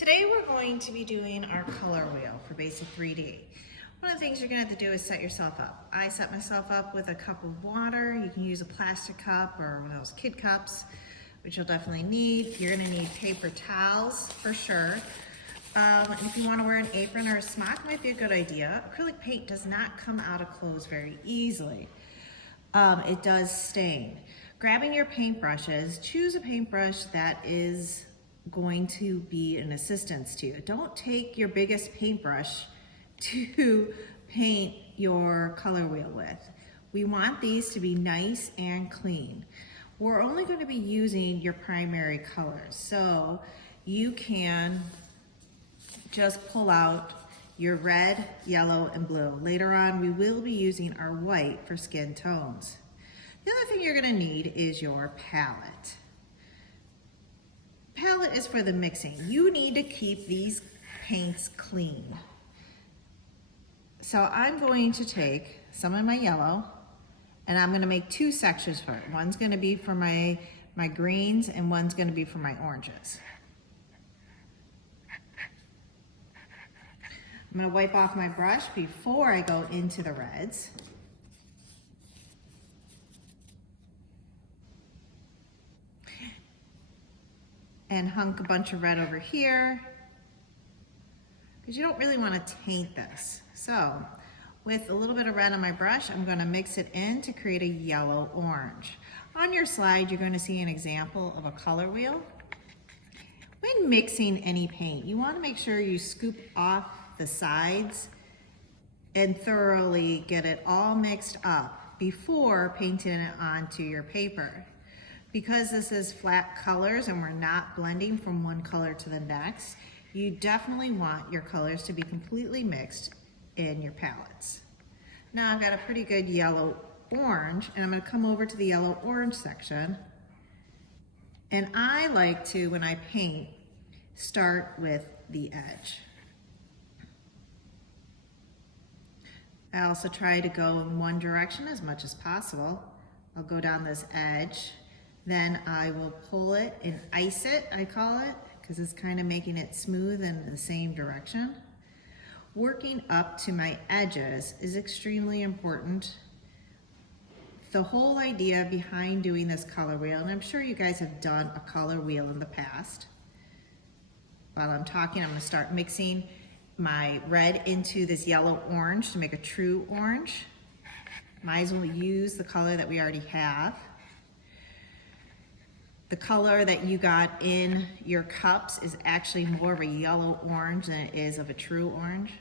Today we're going to be doing our color wheel for Basic 3D. One of the things you're going to have to do is set yourself up. I set myself up with a cup of water. You can use a plastic cup or one of those kid cups, which you'll definitely need. You're going to need paper towels for sure. And if you want to wear an apron or a smock, might be a good idea. Acrylic paint does not come out of clothes very easily. It does stain. Grabbing your paintbrushes, choose a paintbrush that is going to be an assistance to you. Don't take your biggest paintbrush to paint your color wheel with. We want these to be nice and clean. We're only going to be using your primary colors, so you can just pull out your red, yellow, and blue. Later on, we will be using our white for skin tones. The other thing you're going to need is your palette. Palette is for the mixing. You need to keep these paints clean. So I'm going to take some of my yellow and I'm going to make two sections for it. One's going to be for my greens and one's going to be for my oranges. I'm going to wipe off my brush before I go into the reds. And hunk a bunch of red over here, because you don't really want to taint this. So with a little bit of red on my brush, I'm going to mix it in to create a yellow orange. On your slide, you're going to see an example of a color wheel. When mixing any paint, you want to make sure you scoop off the sides and thoroughly get it all mixed up before painting it onto your paper. Because this is flat colors and we're not blending from one color to the next, you definitely want your colors to be completely mixed in your palettes. Now I've got a pretty good yellow orange, and I'm going to come over to the yellow orange section. And I like to, when I paint, start with the edge. I also try to go in one direction as much as possible. I'll go down this edge. Then I will pull it and ice it, I call it, because it's kind of making it smooth in the same direction. Working up to my edges is extremely important. The whole idea behind doing this color wheel, and I'm sure you guys have done a color wheel in the past. While I'm talking, I'm going to start mixing my red into this yellow orange to make a true orange. Might as well use the color that we already have. The color that you got in your cups is actually more of a yellow orange than it is of a true orange.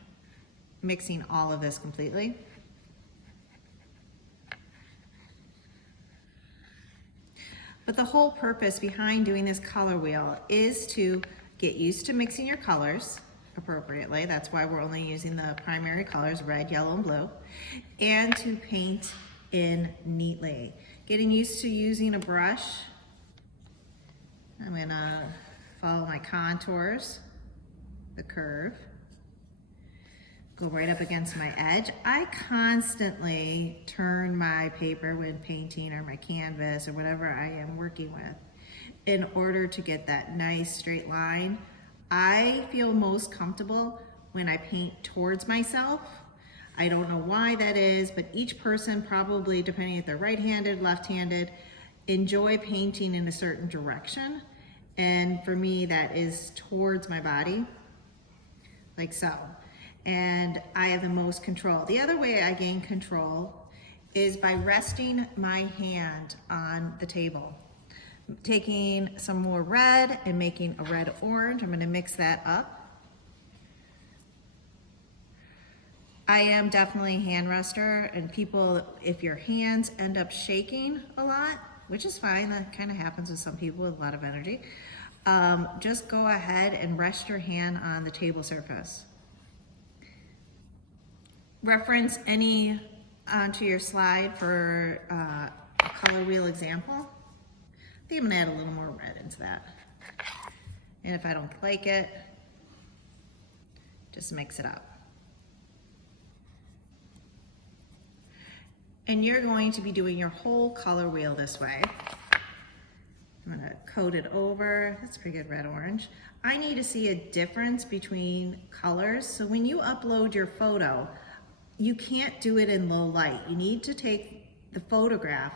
Mixing all of this completely. But the whole purpose behind doing this color wheel is to get used to mixing your colors appropriately. That's why we're only using the primary colors, red, yellow, and blue, and to paint in neatly. Getting used to using a brush. I'm going to follow my contours, the curve, go right up against my edge. I constantly turn my paper when painting, or my canvas, or whatever I am working with, in order to get that nice straight line. I feel most comfortable when I paint towards myself. I don't know why that is, but each person, probably depending if they're right-handed, left-handed, enjoy painting in a certain direction. And for me, that is towards my body, like so. And I have the most control. The other way I gain control is by resting my hand on the table. Taking some more red and making a red orange. I'm going to mix that up. I am definitely a hand rester, and people, if your hands end up shaking a lot, which is fine, that kind of happens with some people with a lot of energy, just go ahead and rest your hand on the table surface. Reference any onto your slide for a color wheel example. I think I'm going to add a little more red into that. And if I don't like it, just mix it up. And you're going to be doing your whole color wheel this way. I'm gonna coat it over. That's pretty good red orange. I need to see a difference between colors. So when you upload your photo, you can't do it in low light. You need to take the photograph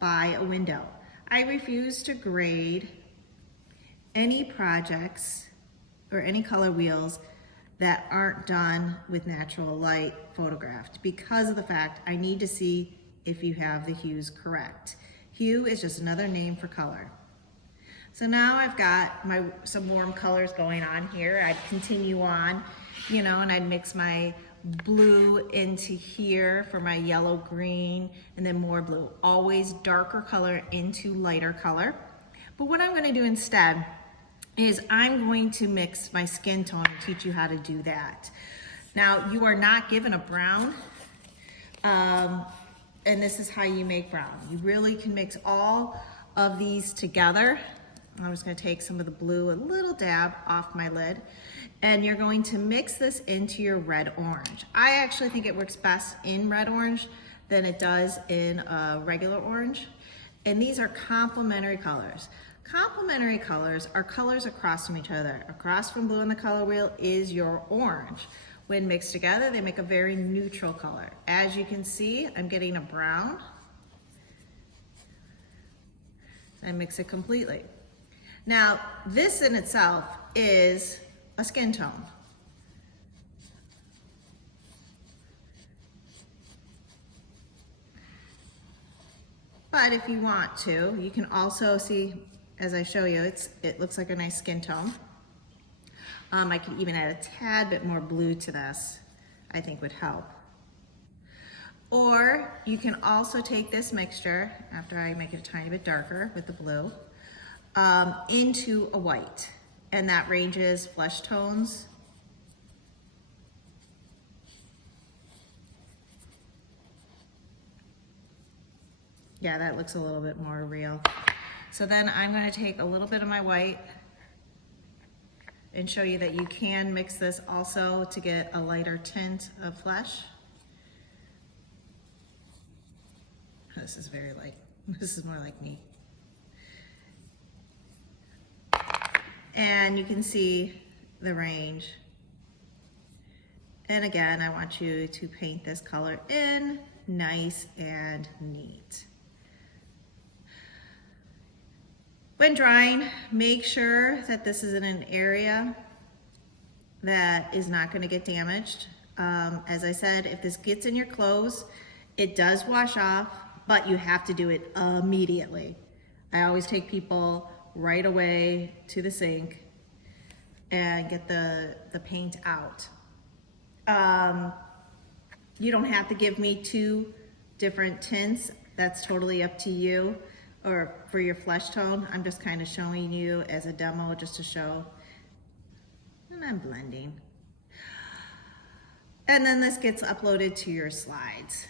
by a window. I refuse to grade any projects or any color wheels that aren't done with natural light photographed because of the fact I need to see if you have the hues correct. Hue is just another name for color. So now I've got some warm colors going on here. I'd continue on, you know, and I'd mix my blue into here for my yellow green and then more blue. Always darker color into lighter color. But what I'm gonna do instead is I'm going to mix my skin tone and teach you how to do that. Now, you are not given a brown, and this is how you make brown. You really can mix all of these together. I'm just gonna take some of the blue, a little dab off my lid, and you're going to mix this into your red orange. I actually think it works best in red orange than it does in a regular orange. And these are complementary colors. Complementary colors are colors across from each other. Across from blue on the color wheel is your orange. When mixed together, they make a very neutral color. As you can see, I'm getting a brown. I mix it completely. Now, this in itself is a skin tone. But if you want to, you can also see, as I show you, it looks like a nice skin tone. I could even add a tad bit more blue to this, I think would help. Or you can also take this mixture, after I make it a tiny bit darker with the blue, into a white. And that ranges flesh tones. Yeah, that looks a little bit more real. So then I'm gonna take a little bit of my white and show you that you can mix this also to get a lighter tint of flesh. This is very light. This is more like me. And you can see the range. And again, I want you to paint this color in nice and neat. When drying, make sure that this is in an area that is not going to get damaged. As I said, if this gets in your clothes, it does wash off, but you have to do it immediately. I always take people right away to the sink and get the paint out. You don't have to give me 2 different tints. That's totally up to you, or for your flesh tone. I'm just kind of showing you as a demo just to show. And I'm blending. And then this gets uploaded to your slides.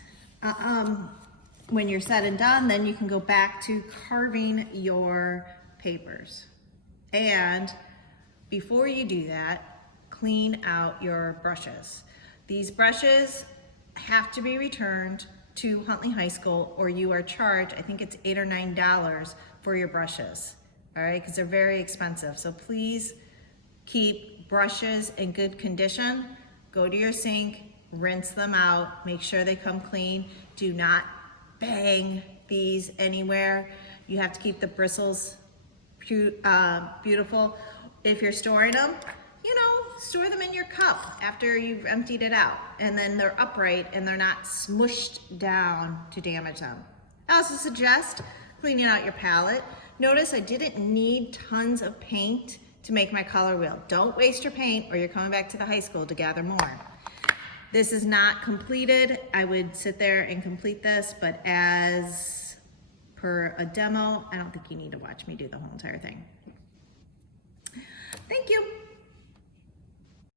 When you're said and done, then you can go back to carving your papers. And before you do that, clean out your brushes. These brushes have to be returned to Huntley High School, or you are charged, I think it's $8 or $9 for your brushes, all right? Because they're very expensive. So please keep brushes in good condition. Go to your sink, rinse them out, make sure they come clean. Do not bang these anywhere. You have to keep the bristles beautiful. If you're storing them, you know, store them in your cup after you've emptied it out, and then they're upright and they're not smushed down to damage them. I also suggest cleaning out your palette. Notice I didn't need tons of paint to make my color wheel. Don't waste your paint or you're coming back to the high school to gather more. This is not completed. I would sit there and complete this, but as per a demo, I don't think you need to watch me do the whole entire thing. Thank you.